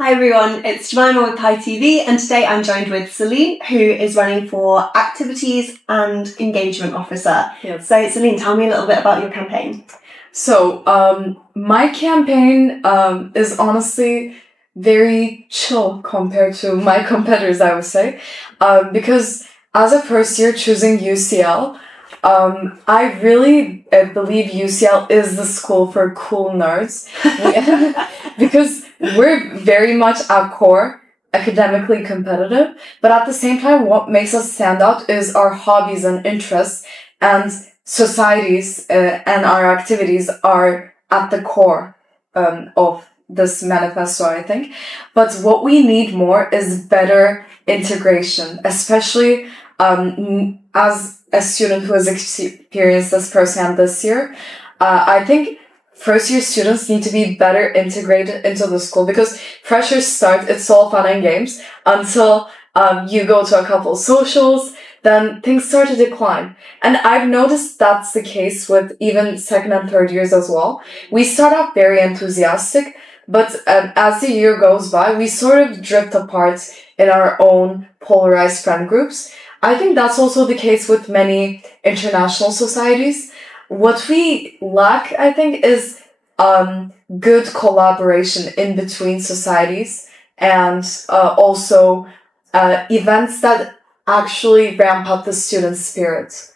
Hi everyone, it's Jemima with Pi TV, and today I'm joined with Celine, who is running for Activities and Engagement Officer. Yes. So Celine, tell me a little bit about your campaign. So, my campaign is honestly very chill compared to my competitors, I would say. Because as a first year choosing UCL, I really believe UCL is the school for cool nerds. Because we're very much at core academically competitive, but at the same time, what makes us stand out is our hobbies and interests, and societies and our activities are at the core of this manifesto, I think. But what we need more is better integration, especially as a student who has experienced this firsthand this year. I think first year students need to be better integrated into the school, because freshers start, it's all fun and games until you go to a couple of socials, then things start to decline. And I've noticed that's the case with even second and third years as well. We start off very enthusiastic, but as the year goes by, we sort of drift apart in our own polarized friend groups. I think that's also the case with many international societies. What we lack, I think, is good collaboration in between societies, and also events that actually ramp up the student spirit.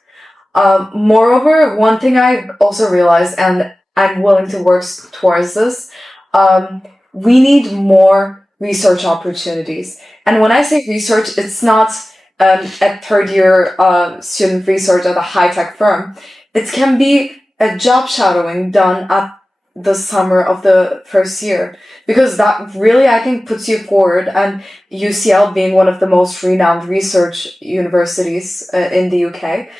Moreover, one thing I've also realized, and I'm willing to work towards this, we need more research opportunities. And when I say research, it's not a third year student research at a high-tech firm. It can be a job shadowing done at the summer of the first year, because that really, I think, puts you forward. And UCL, being one of the most renowned research universities in the UK,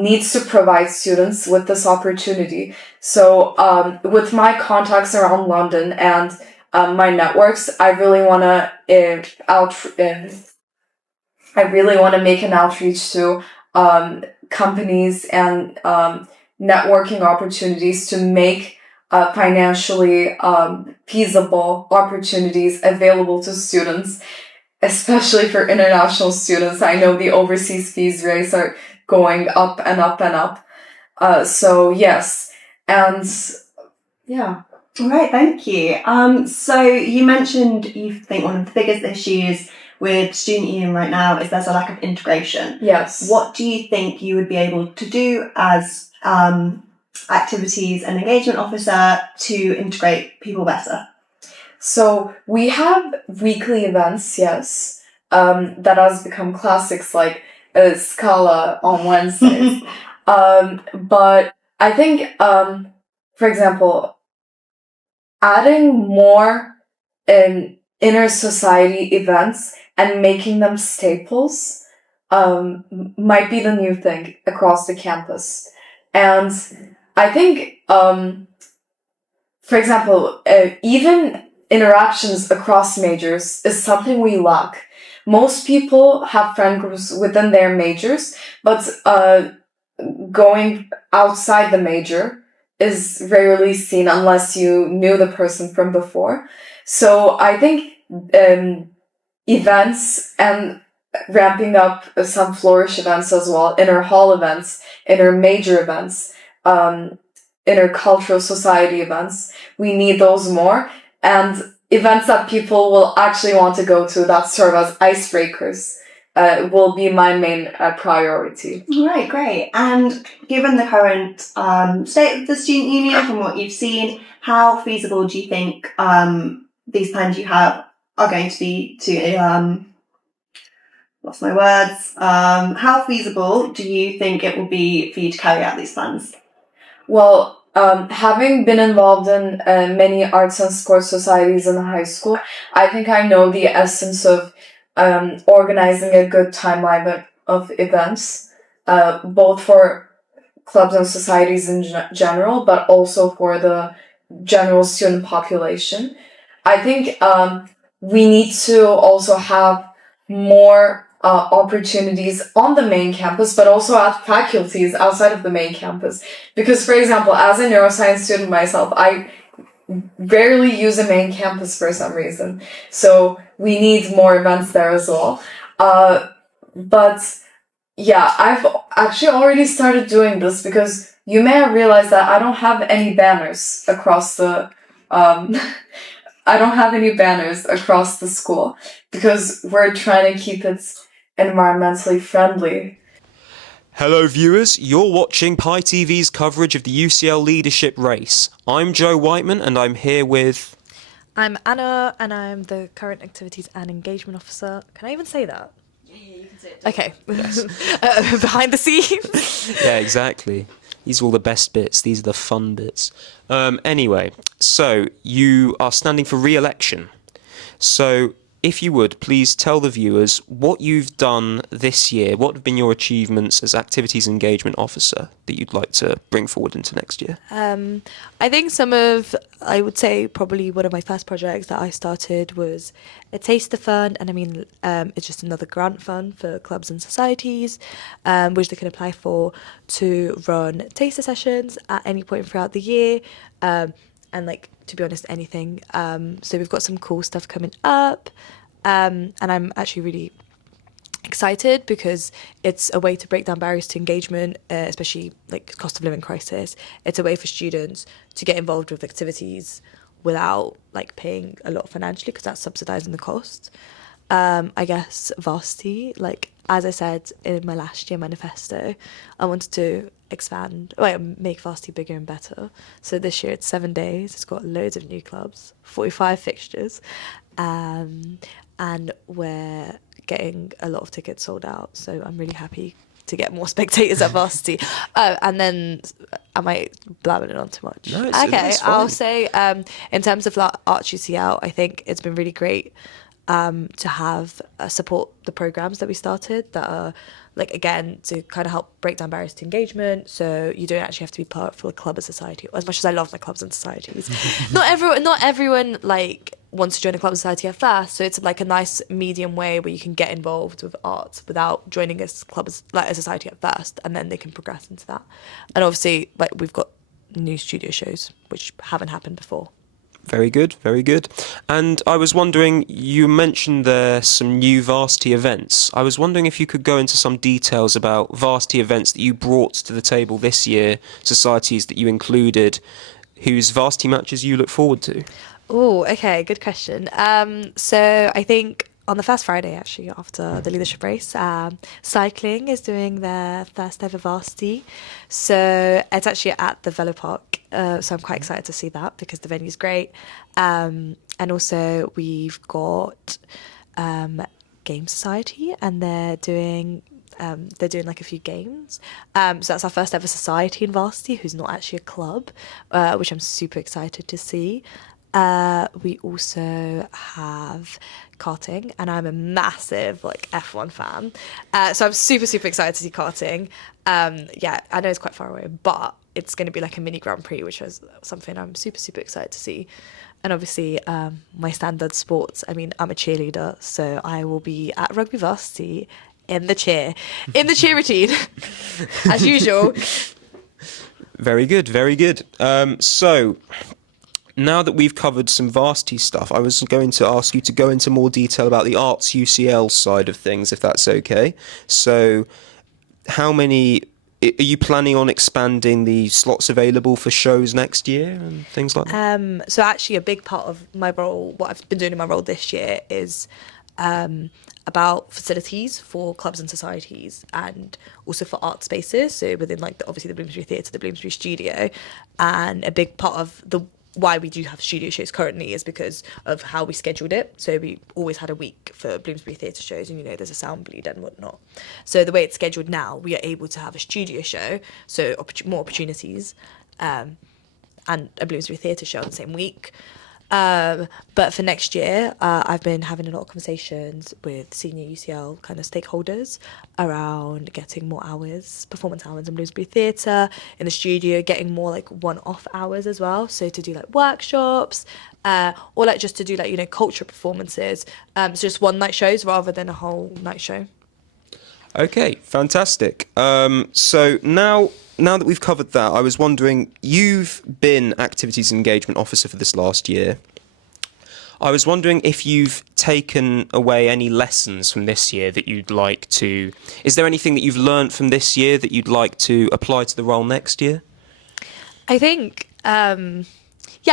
needs to provide students with this opportunity. So with my contacts around London and my networks, I really want to make an outreach to companies and networking opportunities to make financially feasible opportunities available to students, especially for international students. I know the overseas fees rates are going up and up and up. So yes, and yeah. All right, thank you. So you mentioned you think one of the biggest issues with student union right now is there's a lack of integration. Yes. What do you think you would be able to do as Activities and Engagement Officer to integrate people better? So we have weekly events, yes, that has become classics, like Scala on Wednesdays. But I think, for example, adding more inner society events and making them staples might be the new thing across the campus. And I think, for example, even interactions across majors is something we lack. Most people have friend groups within their majors, but going outside the major is rarely seen unless you knew the person from before. So I think events and ramping up some flourish events as well, inner hall events, inner major events, intercultural society events. We need those more, and events that people will actually want to go to that serve as icebreakers will be my main priority. Right, great. And given the current state of the student union, from what you've seen, how feasible do you think these plans you have are going to be to lost my words. How feasible do you think it will be for you to carry out these plans? Well, having been involved in many arts and sports societies in high school, I think I know the essence of organizing a good timeline of events, both for clubs and societies in general, but also for the general student population. I think we need to also have more opportunities on the main campus, but also at faculties outside of the main campus. Because, for example, as a neuroscience student myself, I rarely use a main campus for some reason. So we need more events there as well. But yeah, I've actually already started doing this because you may have realized that I don't have any banners across the I don't have any banners across the school because we're trying to keep it environmentally friendly. Hello viewers, you're watching Pi TV's coverage of the UCL leadership race. I'm Joe Whiteman and I'm here with... I'm Anna and I'm the current activities and engagement officer. Can I even say that? Yeah, you can say it. Okay. Yes. Behind the scenes. Yeah, exactly. These are all the best bits, these are the fun bits. Anyway, so you are standing for re-election. So if you would, please tell the viewers what you've done this year, what have been your achievements as activities engagement officer that you'd like to bring forward into next year? I think I would say probably one of my first projects that I started was a taster fund, and I mean it's just another grant fund for clubs and societies, which they can apply for to run taster sessions at any point throughout the year, and like, to be honest, anything. So we've got some cool stuff coming up, and I'm actually really excited because it's a way to break down barriers to engagement, especially like cost of living crisis. It's a way for students to get involved with activities without like paying a lot financially, because that's subsidizing the cost. I guess Varsity, like as I said in my last year manifesto, I wanted to make Varsity bigger and better. So this year it's 7 days, it's got loads of new clubs, 45 fixtures, and we're getting a lot of tickets sold out, so I'm really happy to get more spectators at Varsity. And then am I blabbing it on too much? No, okay, it's fine. I'll say in terms of like Arts UCL, I think it's been really great to have support the programs that we started that are like, again, to kind of help break down barriers to engagement, so you don't actually have to be part of a club or society. As much as I love my clubs and societies, not everyone like wants to join a club or society at first, so it's like a nice medium way where you can get involved with arts without joining a club, like a society at first, and then they can progress into that. And obviously, like, we've got new studio shows which haven't happened before. Very good, very good. And I was wondering, you mentioned there some new Varsity events. I was wondering if you could go into some details about Varsity events that you brought to the table this year, societies that you included, whose Varsity matches you look forward to. Oh, okay, good question. So I think on the first Friday, actually, after the leadership race, cycling is doing their first ever Varsity. So it's actually at the Velo Park. So I'm quite excited to see that because the venue's great. And also we've got Game Society, and they're doing like a few games. So that's our first ever society in Varsity, who's not actually a club, which I'm super excited to see. We also have karting, and I'm a massive like F1 fan, so I'm super excited to see karting. Yeah, I know it's quite far away, but it's going to be like a mini Grand Prix, which is something I'm super excited to see. And obviously my standard sports, I mean, I'm a cheerleader, so I will be at Rugby Varsity in the cheer routine as usual. Very good, very good. So now that we've covered some Varsity stuff, I was going to ask you to go into more detail about the Arts UCL side of things, if that's okay. So how many... Are you planning on expanding the slots available for shows next year and things like that? So actually a big part of my role, what I've been doing in my role this year, is about facilities for clubs and societies, and also for art spaces. So within like obviously the Bloomsbury Theatre, the Bloomsbury Studio, and a big part of the why we do have studio shows currently is because of how we scheduled it. So we always had a week for Bloomsbury Theatre shows, and you know there's a sound bleed and whatnot. So the way it's scheduled now, we are able to have a studio show, so more opportunities, and a Bloomsbury Theatre show on the same week. But for next year, I've been having a lot of conversations with senior UCL kind of stakeholders around getting more hours, performance hours in Bloomsbury Theatre, in the studio, getting more like one-off hours as well. So to do like workshops, or like just to do like, you know, culture performances. So just one night shows rather than a whole night show. Okay, fantastic. So now that we've covered that, I was wondering, you've been Activities and Engagement Officer for this last year. I was wondering if you've taken away any lessons from this year that you'd like to... Is there anything that you've learned from this year that you'd like to apply to the role next year? I think, I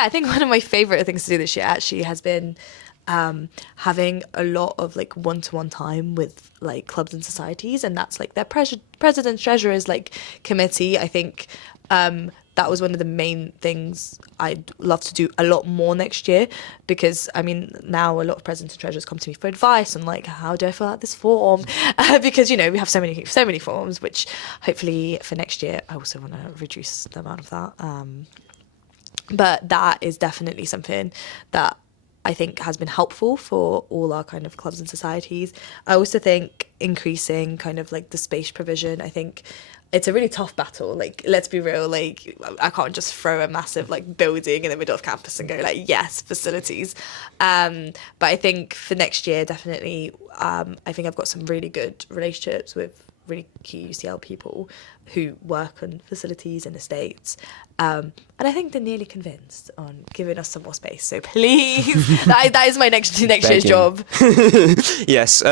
think one of my favourite things to do this year actually has been having a lot of like one-to-one time with like clubs and societies, and that's like their presidents, treasurers, like committee. I think that was one of the main things I'd love to do a lot more next year, because I mean now a lot of presidents and treasurers come to me for advice on like, how do I fill out this form, because you know we have so many forms, which hopefully for next year I also want to reduce the amount of that. But that is definitely something that I think has been helpful for all our kind of clubs and societies. I also think increasing kind of like the space provision, I think it's a really tough battle. Like, let's be real, like I can't just throw a massive like building in the middle of campus and go like, yes, facilities. But I think for next year, definitely, I think I've got some really good relationships with really key UCL people who work on facilities and estates. And I think they're nearly convinced on giving us some more space. So please, that is my next year's job. Yes.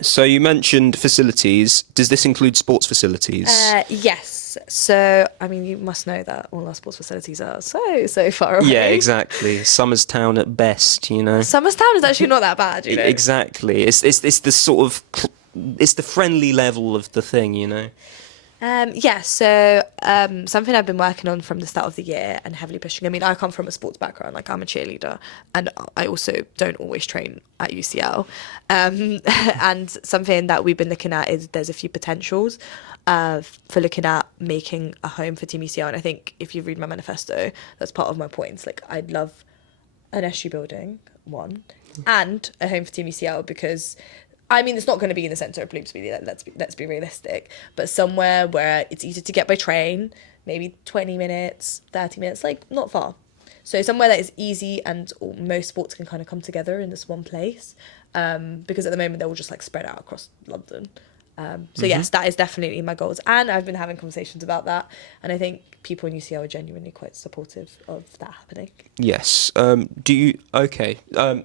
So you mentioned facilities. Does this include sports facilities? Yes. So, I mean, you must know that all our sports facilities are so far away. Yeah, exactly. Somers Town at best, you know. Somers Town is actually not that bad, you know. Exactly. It's the sort of... It's the friendly level of the thing, you know. So something I've been working on from the start of the year and heavily pushing. I mean, I come from a sports background, like I'm a cheerleader, and I also don't always train at UCL. And something that we've been looking at is there's a few potentials for looking at making a home for Team UCL. And I think if you read my manifesto, that's part of my points. Like, I'd love an SU building, one, and a home for Team UCL, because I mean, it's not going to be in the centre of Bloomsbury, let's be realistic, but somewhere where it's easy to get by train, maybe 20 minutes, 30 minutes, like not far. So somewhere that is easy and most sports can kind of come together in this one place, because at the moment they're all just like spread out across London. Yes, that is definitely my goals, and I've been having conversations about that, and I think people in UCL are genuinely quite supportive of that happening. Yes. Okay.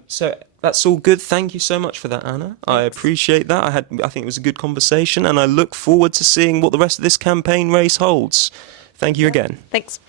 So that's all good. Thank you so much for that, Anna. Thanks. I appreciate that. I think it was a good conversation, and I look forward to seeing what the rest of this campaign race holds. Thank you again. Thanks.